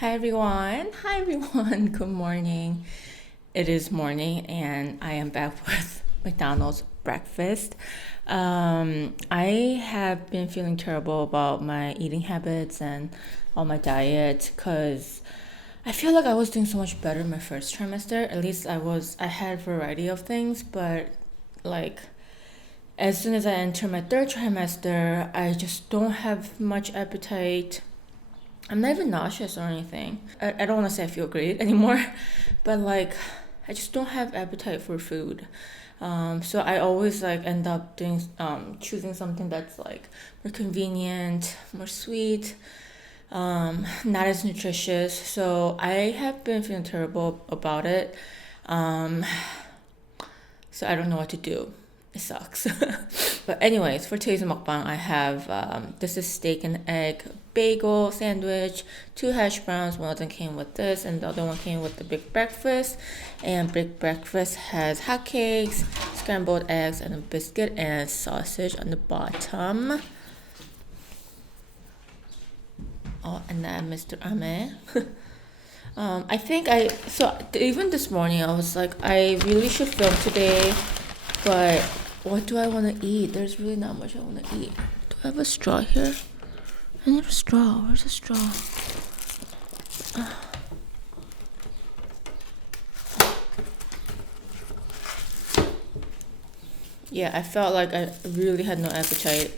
Hi everyone. Hi everyone. Good morning. It is morning and I am back with McDonald's breakfast. I have been feeling terrible about my eating habits and all my diet because I feel like I was doing so much better in my first trimester. At least I had a variety of things, but like as soon as I enter my third trimester, I just don't have much appetite. I'm not even nauseous or anything. I don't want to say I feel great anymore, but like I just don't have appetite for food. So I always like end up doing choosing something that's like more convenient, more sweet, not as nutritious. So I have been feeling terrible about it. Um, so I don't know what to do. It sucks. But anyways, for today's mukbang, I have this is steak and egg bagel sandwich, two hash browns. One of them came with this, and the other one came with the big breakfast. And big breakfast has hot cakes, scrambled eggs, and a biscuit and sausage on the bottom. Oh, and then Mr. Ame. I think even this morning I was like I really should film today, but what do I want to eat? There's really not much I want to eat. Do I have a straw here? I need a straw. Where's the straw? Yeah, I felt like I really had no appetite.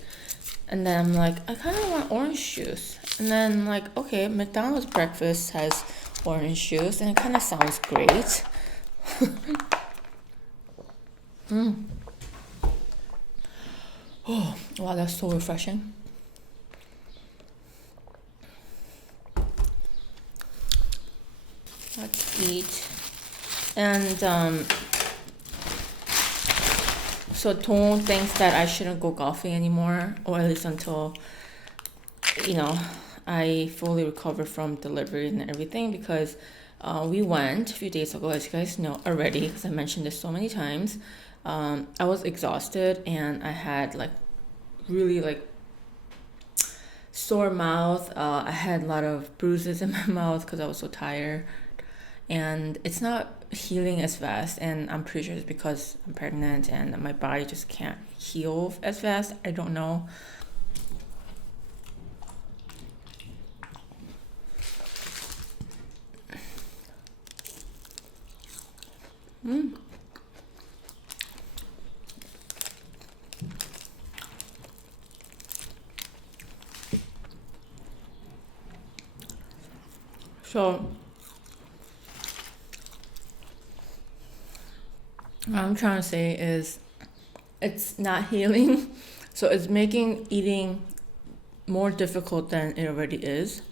And then I'm like, I kind of want orange juice. And then like, okay, McDonald's breakfast has orange juice, and it kind of sounds great. Oh, wow, that's so refreshing. Let's eat. And so Tone thinks that I shouldn't go golfing anymore, or at least until you know I fully recover from delivery and everything, because we went a few days ago, as you guys know already, because I mentioned this so many times. I was exhausted and I had like really like sore mouth. I had a lot of bruises in my mouth because I was so tired, and it's not healing as fast. And I'm pretty sure it's because I'm pregnant and my body just can't heal as fast. I don't know. So what I'm trying to say is it's not healing. So it's making eating more difficult than it already is.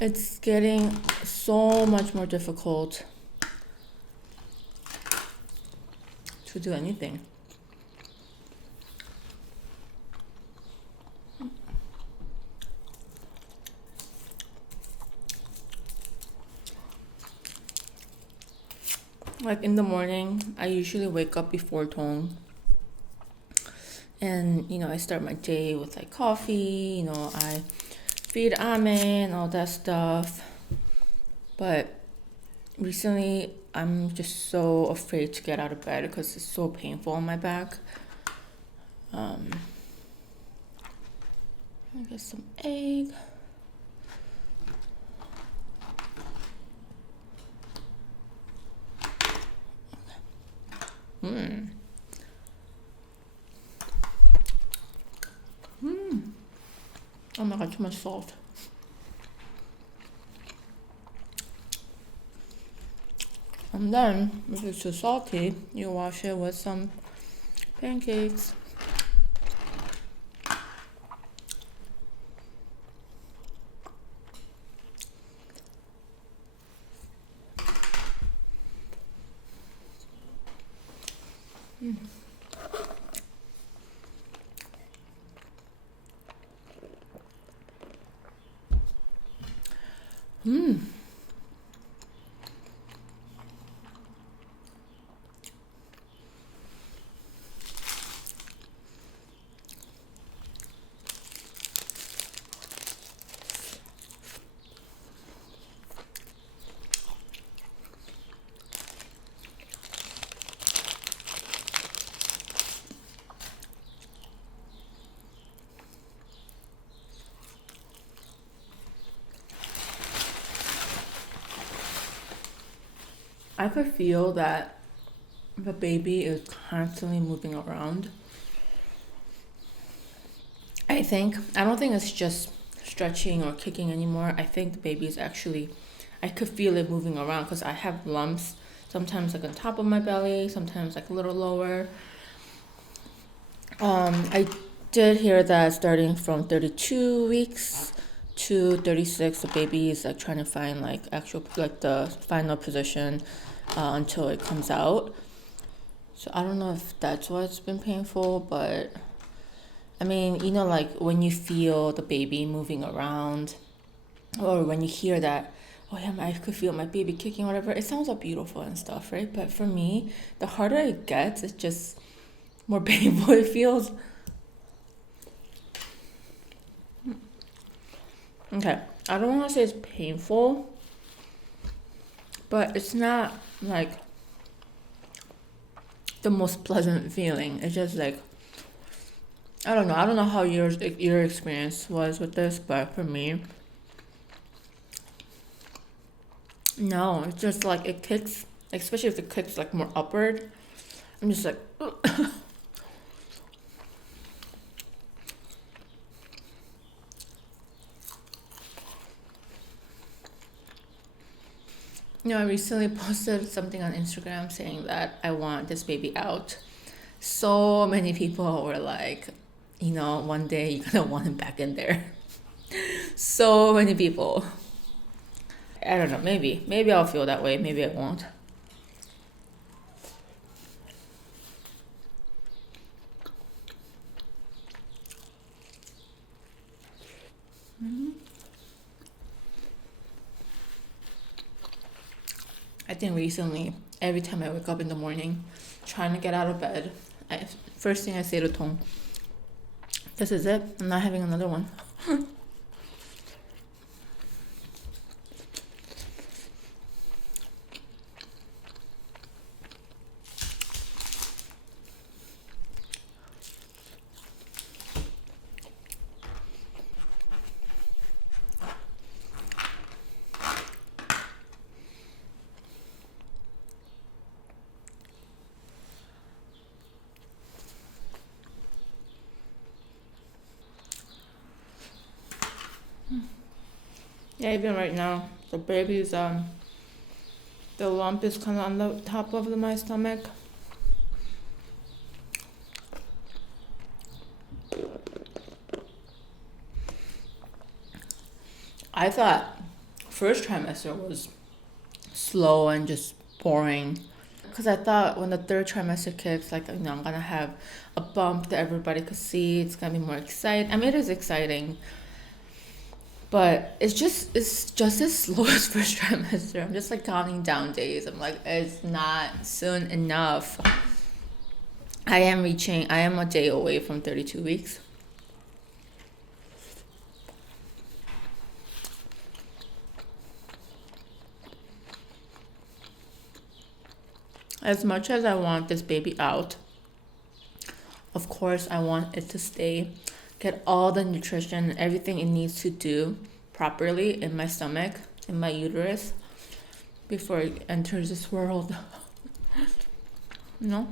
It's getting so much more difficult to do anything. Like in the morning, I usually wake up before Tong, and I start my day with like coffee. I feed Ame and all that stuff. But recently, I'm just so afraid to get out of bed because it's so painful on my back. I get some egg. Mmm. Oh my god, too much salt. And then, if it's too salty, you wash it with some pancakes. I could feel that the baby is constantly moving around. I don't think it's just stretching or kicking anymore. I think the baby is actually, I could feel it moving around because I have lumps, sometimes like on top of my belly, sometimes like a little lower. I did hear that starting from 32 weeks to 36, the baby is like trying to find like actual, like the final position until it comes out. So I don't know if that's why it's been painful, but I mean, you know, like when you feel the baby moving around, or when you hear that, oh yeah, I could feel my baby kicking, whatever, it sounds all beautiful and stuff, right? But for me, the harder it gets, it's just more painful it feels. Okay, I don't want to say it's painful, but it's not like the most pleasant feeling. It's just like, I don't know. I don't know how your experience was with this, but for me, no, it's just like it kicks, especially if it kicks like more upward. I'm just like, I recently posted something on Instagram saying that I want this baby out. So many people were like, one day you're gonna want him back in there. So many people. I don't know, maybe I'll feel that way, maybe I won't. I think recently, every time I wake up in the morning, trying to get out of bed, first thing I say to Tong, this is it, I'm not having another one. Yeah, even right now, the baby's the lump is kind of on the top of my stomach. I thought first trimester was slow and just boring, because I thought when the third trimester kicks, like, I'm gonna have a bump that everybody could see. It's gonna be more exciting. I mean, it is exciting, but it's just as slow as first trimester. I'm just like counting down days. I'm like, it's not soon enough. I am a day away from 32 weeks. As much as I want this baby out, of course, I want it to stay, get all the nutrition and everything it needs to do properly in my stomach, in my uterus, before it enters this world. You know?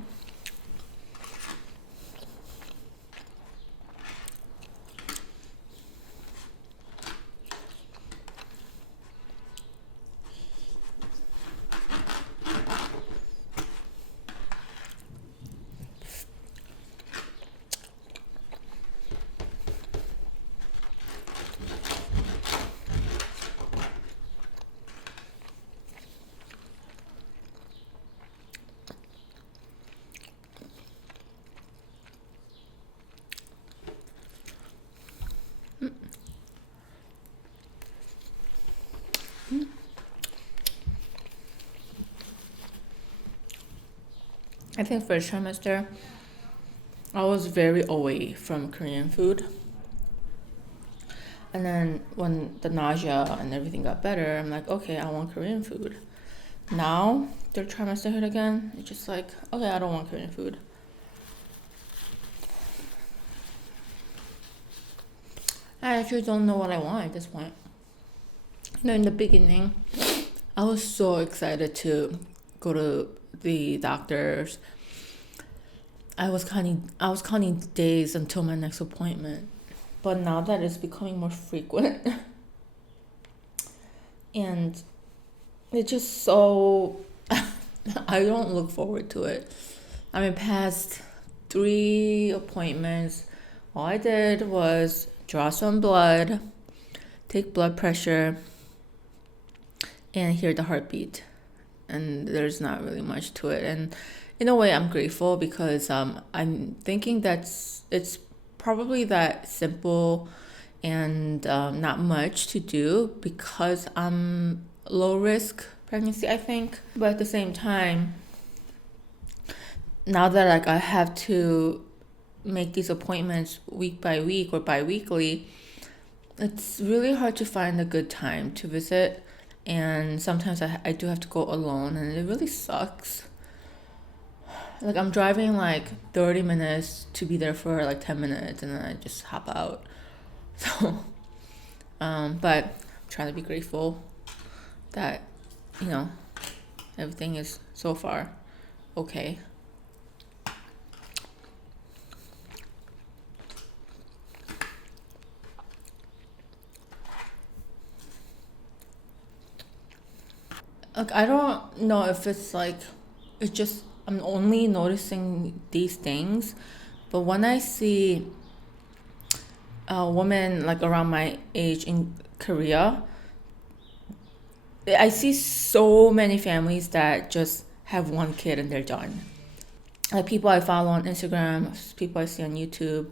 I think first trimester, I was very away from Korean food. And then when the nausea and everything got better, I'm like, okay, I want Korean food. Now, third trimester hit again. It's just like, okay, I don't want Korean food. I actually don't know what I want at this point. In the beginning, I was so excited to go to the doctors. I was counting days until my next appointment. But now that it's becoming more frequent and it's just so I don't look forward to it. I mean, past 3 appointments, all I did was draw some blood, take blood pressure, and hear the heartbeat. And there's not really much to it. And in a way, I'm grateful because I'm thinking it's probably that simple and not much to do because I'm low risk pregnancy, I think. But at the same time, now that like I have to make these appointments week by week or bi-weekly, it's really hard to find a good time to visit. And sometimes I do have to go alone and it really sucks. Like I'm driving like 30 minutes to be there for like 10 minutes and then I just hop out. So, but I'm trying to be grateful that, you know, everything is so far okay. Like I don't know if it's like it's just I'm only noticing these things, but when I see a woman like around my age in Korea, I see so many families that just have one kid and they're done. Like people I follow on Instagram, people I see on YouTube,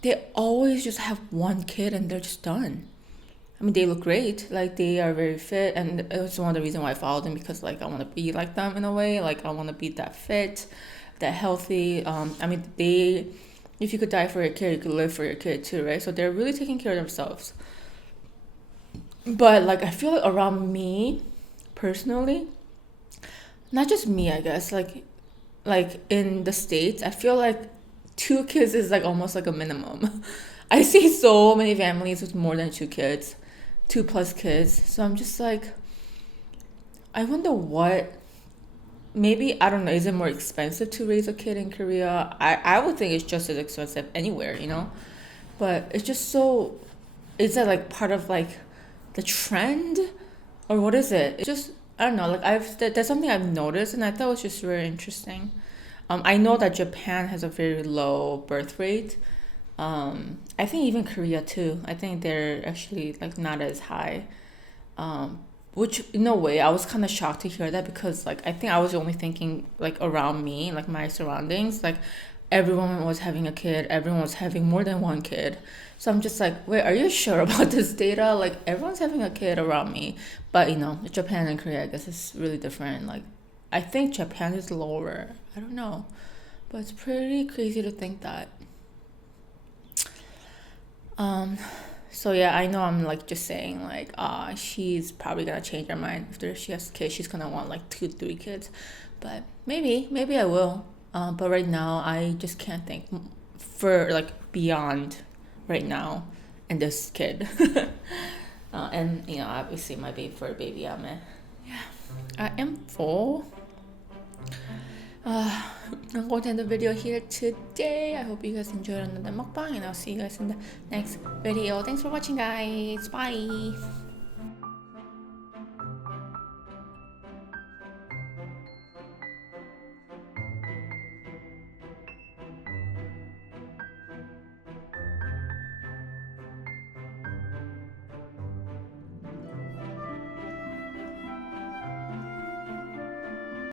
they always just have one kid and they're just done. I mean, they look great. Like they are very fit, and it's one of the reasons why I follow them because like I want to be like them in a way. Like I want to be that fit, that healthy. I mean, if you could die for your kid, you could live for your kid too, right? So they're really taking care of themselves. But like I feel like around me, personally, not just me, I guess. Like in the States, I feel like 2 kids is like almost like a minimum. I see so many families with more than 2 kids, 2+ kids. So I'm just like, I wonder what, maybe, I don't know, is it more expensive to raise a kid in Korea? I would think it's just as expensive anywhere, you know? But it's just so, is that like part of like the trend? Or what is it? It's just, I don't know, like there's something I've noticed and I thought it was just very interesting. I know that Japan has a very low birth rate. I think even Korea too. I think they're actually like not as high. Which in a way I was kind of shocked to hear that because like I think I was only thinking like around me, like my surroundings, like everyone was having a kid, everyone was having more than one kid. So I'm just like, wait, are you sure about this data? Like everyone's having a kid around me, but Japan and Korea, I guess it's really different. Like I think Japan is lower. I don't know, but it's pretty crazy to think that. Um, so yeah, I know I'm like just saying like she's probably gonna change her mind after she has kids. She's gonna want like 2, 3 kids, but maybe I will. But right now I just can't think for like beyond right now and this kid. And obviously my baby for a baby. Yeah, I am full. I'm going to end the video here today. I hope you guys enjoyed another mukbang and I'll see you guys in the next video. Thanks for watching, guys. Bye.